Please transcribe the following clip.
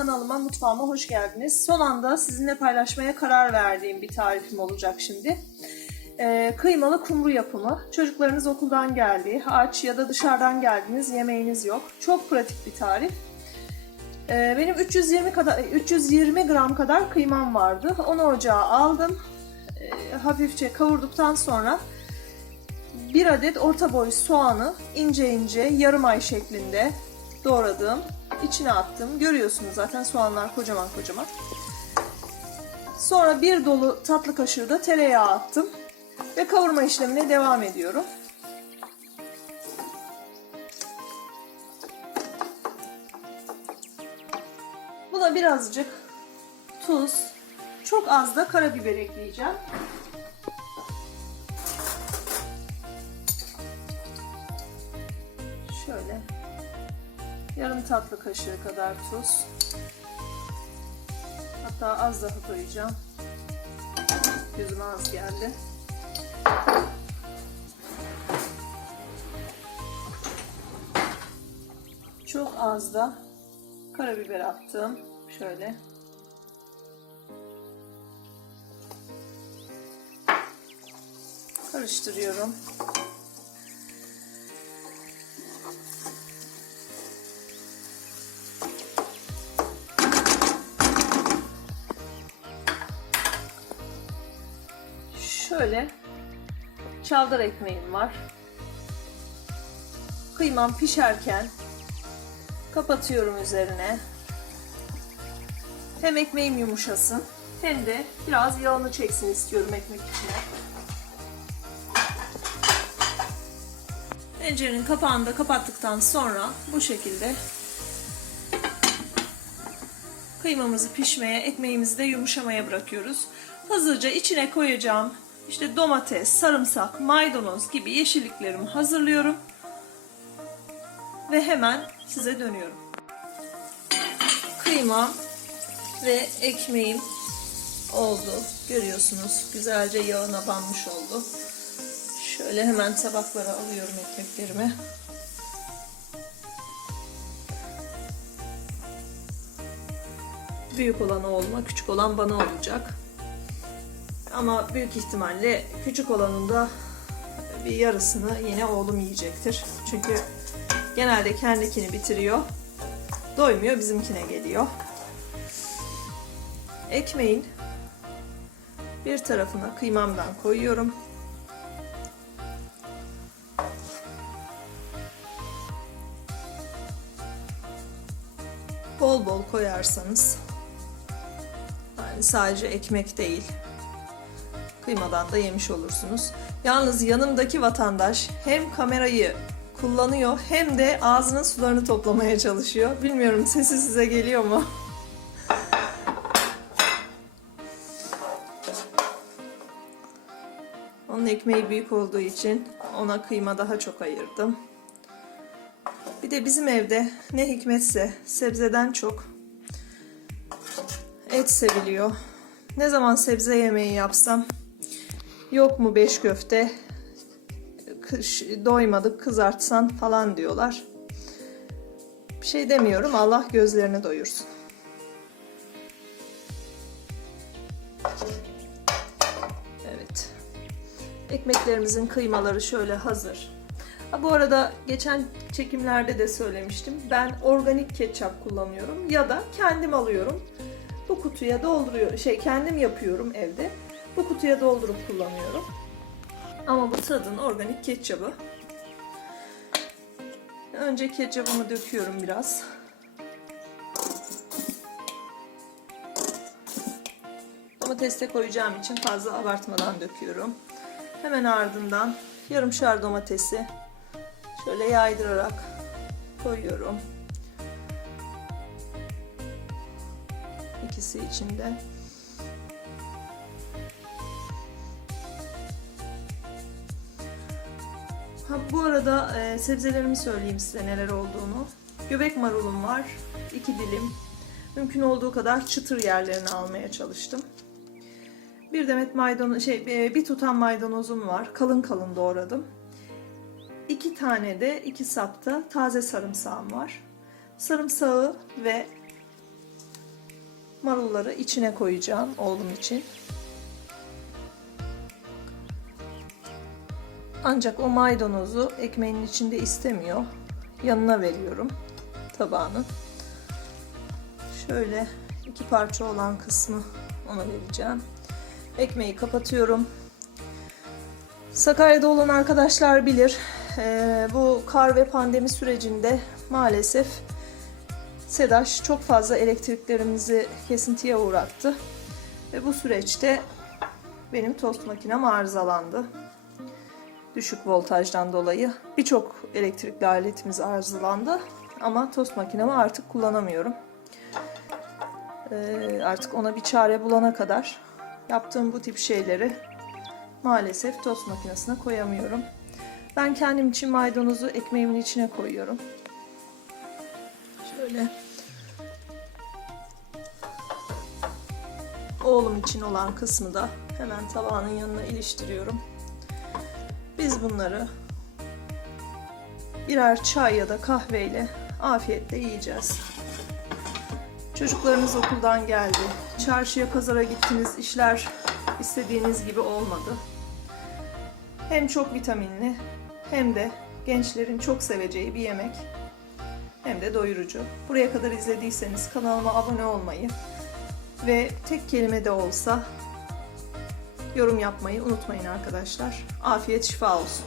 kanalıma, mutfağıma hoş geldiniz. Son anda sizinle paylaşmaya karar verdiğim bir tarifim olacak şimdi. Kıymalı kumru yapımı. Çocuklarınız okuldan geldi, aç ya da dışarıdan geldiniz, yemeğiniz yok. Çok pratik bir tarif. Benim 320 gram kadar kıymam vardı. Onu ocağa aldım. Hafifçe kavurduktan sonra bir adet orta boy soğanı ince ince yarım ay şeklinde doğradım. İçine attım. Görüyorsunuz zaten soğanlar kocaman kocaman. Sonra bir dolu tatlı kaşığı da tereyağı attım. Ve kavurma işlemine devam ediyorum. Buna birazcık tuz, çok az da karabiber ekleyeceğim. Şöyle yarım tatlı kaşığı kadar tuz. Hatta az daha koyacağım. Gözüme az geldi. Çok az da karabiber attım. Şöyle. Karıştırıyorum. Şöyle çavdar ekmeğim var. Kıymam pişerken kapatıyorum üzerine. Hem ekmeğim yumuşasın hem de biraz yağını çeksin istiyorum ekmek içine. Tencerenin kapağını da kapattıktan sonra bu şekilde kıymamızı pişmeye, ekmeğimizi de yumuşamaya bırakıyoruz. Hızlıca içine koyacağım işte domates, sarımsak, maydanoz gibi yeşilliklerimi hazırlıyorum. Ve hemen size dönüyorum. Kıymam ve ekmeğim oldu. Görüyorsunuz güzelce yağına banmış oldu. Şöyle hemen tabaklara alıyorum ekmeklerimi. Büyük olan oğluma, küçük olan bana olacak. Ama büyük ihtimalle küçük olanın da bir yarısını yine oğlum yiyecektir. Çünkü genelde kendikini bitiriyor. Doymuyor, bizimkine geliyor. Ekmeğin bir tarafına kıymamdan koyuyorum. Bol bol koyarsanız, yani sadece ekmek değil, kıymadan da yemiş olursunuz. Yalnız yanımdaki vatandaş hem kamerayı kullanıyor hem de ağzının sularını toplamaya çalışıyor. Bilmiyorum sesi size geliyor mu? Onun ekmeği büyük olduğu için ona kıyma daha çok ayırdım. Bir de bizim evde ne hikmetse sebzeden çok et seviliyor. Ne zaman sebze yemeği yapsam yok mu 5 köfte, doymadık kızartsan falan diyorlar. Bir şey demiyorum, Allah gözlerini doyursun. Evet. Ekmeklerimizin kıymaları şöyle hazır. Bu arada geçen çekimlerde de söylemiştim. Ben organik ketçap kullanıyorum ya da kendim alıyorum. Bu kutuya dolduruyor, kendim yapıyorum evde. Bu kutuya doldurup kullanıyorum. Ama bu tadın organik ketçabı. Önce ketçabımı döküyorum biraz. Domates de koyacağım için fazla abartmadan döküyorum. Hemen ardından yarımşar domatesi şöyle yaydırarak koyuyorum. İkisi içinde. Bu arada sebzelerimi söyleyeyim size neler olduğunu. Göbek marulum var, 2 dilim. Mümkün olduğu kadar çıtır yerlerini almaya çalıştım. Bir demet maydanoz, bir tutam maydanozum var, kalın kalın doğradım. 2 tane de 2 sapta taze sarımsağım var. Sarımsağı ve marulları içine koyacağım oğlum için. Ancak o maydanozu ekmeğin içinde istemiyor. Yanına veriyorum tabağının. Şöyle 2 parça olan kısmı ona vereceğim. Ekmeği kapatıyorum. Sakarya'da olan arkadaşlar bilir. Bu kar ve pandemi sürecinde maalesef SEDAŞ çok fazla elektriklerimizi kesintiye uğrattı. Ve bu süreçte benim tost makinem arızalandı. Düşük voltajdan dolayı birçok elektrikli aletimiz arızalandı. Ama tost makinemi artık kullanamıyorum. Artık ona bir çare bulana kadar yaptığım bu tip şeyleri maalesef tost makinesine koyamıyorum. Ben kendim için maydanozu ekmeğimin içine koyuyorum. Şöyle. Oğlum için olan kısmı da hemen tabağının yanına iliştiriyorum. Biz bunları birer çay ya da kahveyle afiyetle yiyeceğiz. Çocuklarınız okuldan geldi. Çarşıya, pazara gittiniz. İşler istediğiniz gibi olmadı. Hem çok vitaminli hem de gençlerin çok seveceği bir yemek. Hem de doyurucu. Buraya kadar izlediyseniz kanalıma abone olmayı ve tek kelime de olsa yorum yapmayı unutmayın arkadaşlar. Afiyet şifa olsun.